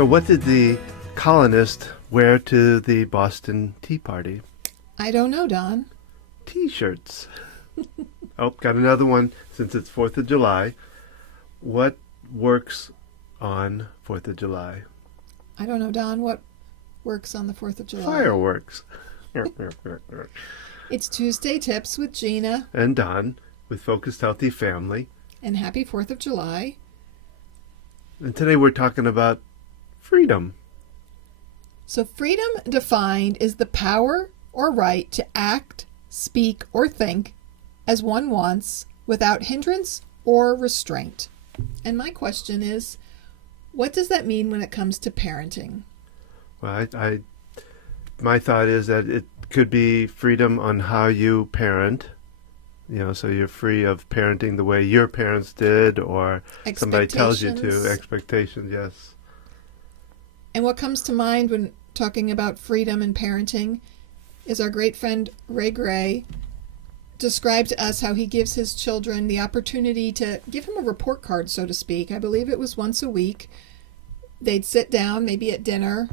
So what did the colonists wear to the Boston Tea Party? I don't know, Don. T-shirts. Oh, got another one since it's 4th of July. What works on 4th of July? I don't know, Don. What works on the 4th of July? Fireworks. It's Tuesday Tips with Gina And Don with Focused Healthy Family. and happy 4th of July. And today we're talking about freedom. So freedom defined is the power or right to act, speak, or think as one wants without hindrance or restraint. And my question is, what does that mean when it comes to parenting? Well, my thought is that it could be freedom on how you parent. So you're free of parenting the way your parents did, or somebody tells you to. Expectations, yes. And what comes to mind when talking about freedom and parenting is our great friend Ray Gray described to us how he gives his children the opportunity to give him a report card, so to speak. I believe it was once a week. They'd sit down, maybe at dinner,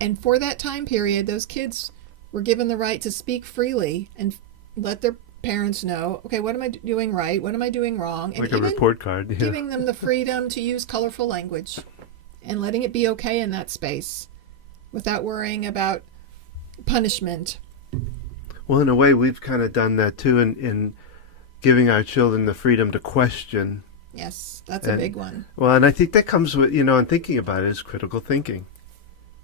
and for that time period, those kids were given the right to speak freely and let their parents know, okay, what am I doing right? What am I doing wrong? And like a report card. Yeah. Giving them the freedom to use colorful language and letting it be okay in that space without worrying about punishment. Well, in a way, we've kind of done that too in giving our children the freedom to question. Yes, that's a big one. Well, and I think that comes with, and thinking about it is critical thinking.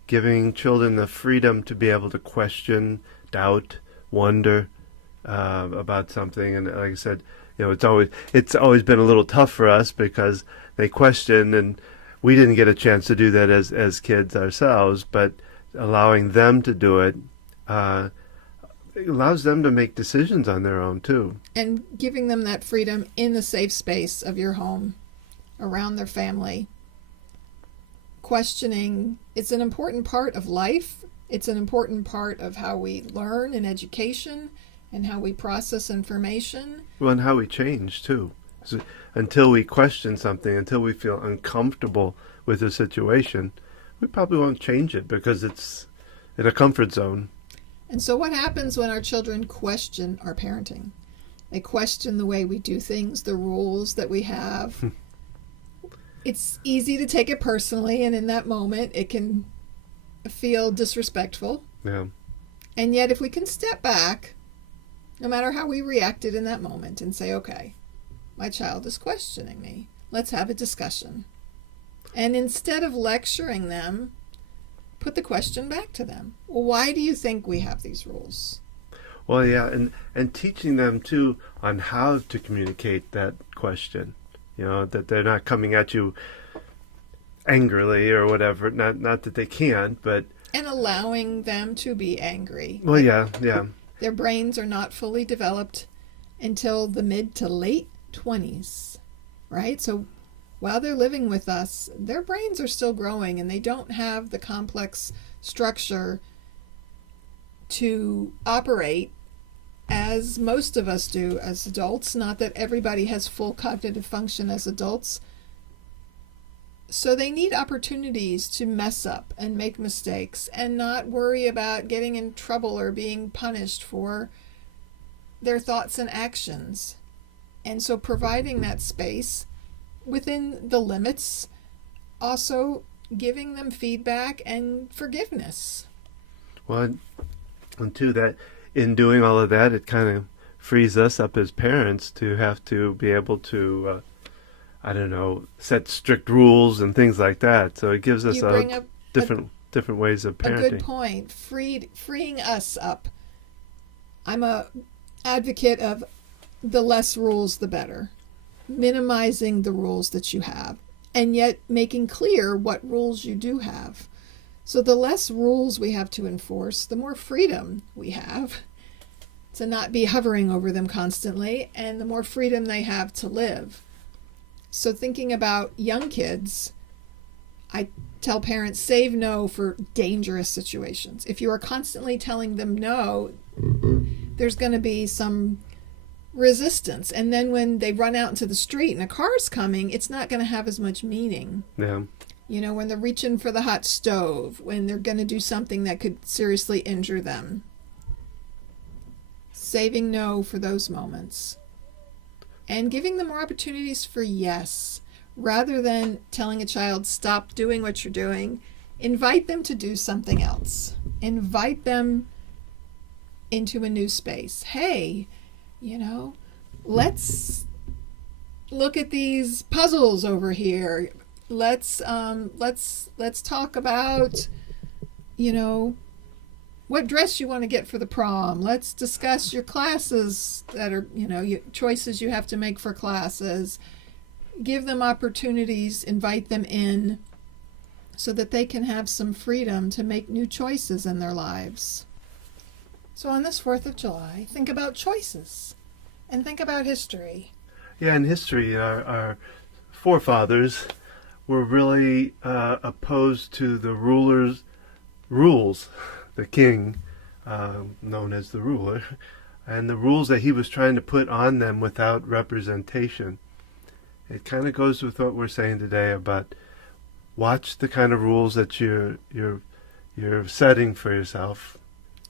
Giving children the freedom to be able to question, doubt, wonder about something. And like I said, it's always been a little tough for us because they question, and we didn't get a chance to do that as kids ourselves, but allowing them to do it allows them to make decisions on their own too. And giving them that freedom in the safe space of your home, around their family. Questioning, it's an important part of life. It's an important part of how we learn in education and how we process information. Well, and how we change too. So until we question something, until we feel uncomfortable with a situation, we probably won't change it because it's in a comfort zone. And so what happens when our children question our parenting? They question the way we do things, the rules that we have. It's easy to take it personally, and in that moment it can feel disrespectful. Yeah. And yet if we can step back, no matter how we reacted in that moment, and say, okay, my child is questioning me. Let's have a discussion. And instead of lecturing them, put the question back to them. Well, why do you think we have these rules? Well, yeah, and teaching them too on how to communicate that question. That they're not coming at you angrily or whatever. Not that they can't, but and allowing them to be angry. Well, yeah. Their brains are not fully developed until the mid to late 20s, right? So while they're living with us, their brains are still growing and they don't have the complex structure to operate as most of us do as adults. Not that everybody has full cognitive function as adults. So they need opportunities to mess up and make mistakes and not worry about getting in trouble or being punished for their thoughts and actions. And so providing that space within the limits, also giving them feedback and forgiveness. Well, and too, that in doing all of that, it kind of frees us up as parents to have to be able to set strict rules and things like that. So it gives us different ways of parenting. A good point. Freeing us up. I'm a advocate of the less rules, the better. Minimizing the rules that you have, and yet making clear what rules you do have. So the less rules we have to enforce, the more freedom we have to not be hovering over them constantly, and the more freedom they have to live. So thinking about young kids, I tell parents, save no for dangerous situations. If you are constantly telling them no, there's going to be some resistance. And then when they run out into the street and a car's coming, it's not going to have as much meaning. Yeah. When they're reaching for the hot stove, when they're going to do something that could seriously injure them. Saving no for those moments. And giving them more opportunities for yes. Rather than telling a child, stop doing what you're doing, invite them to do something else. Invite them into a new space. Hey, let's look at these puzzles over here. Let's talk about, what dress you want to get for the prom. Let's discuss your classes that are, your choices you have to make for classes. Give them opportunities, invite them in so that they can have some freedom to make new choices in their lives. So on this 4th of July, think about choices and think about history. Yeah, in history, our forefathers were really opposed to the rules, the king, known as the ruler, and the rules that he was trying to put on them without representation. It kind of goes with what we're saying today about watch the kind of rules that you're setting for yourself.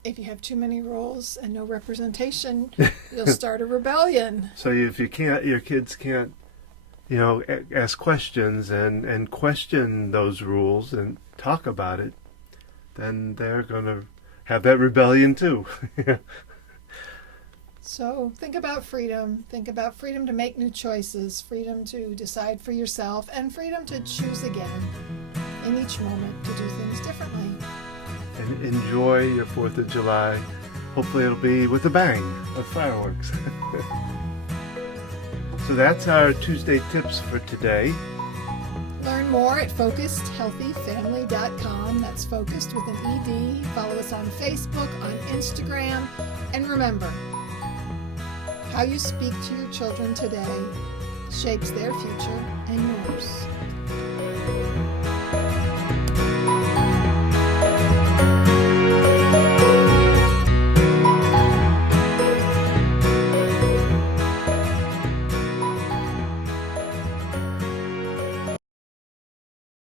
If you have too many rules and no representation, you'll start a rebellion. So if your kids can't, ask questions and question those rules and talk about it, then they're going to have that rebellion too. So think about freedom. Think about freedom to make new choices, freedom to decide for yourself, and freedom to choose again in each moment to do things differently. And enjoy your 4th of July. Hopefully it'll be with a bang of fireworks. So that's our Tuesday tips for today. Learn more at focusedhealthyfamily.com. That's focused with an ED. Follow us on Facebook, on Instagram. And remember, how you speak to your children today shapes their future and yours.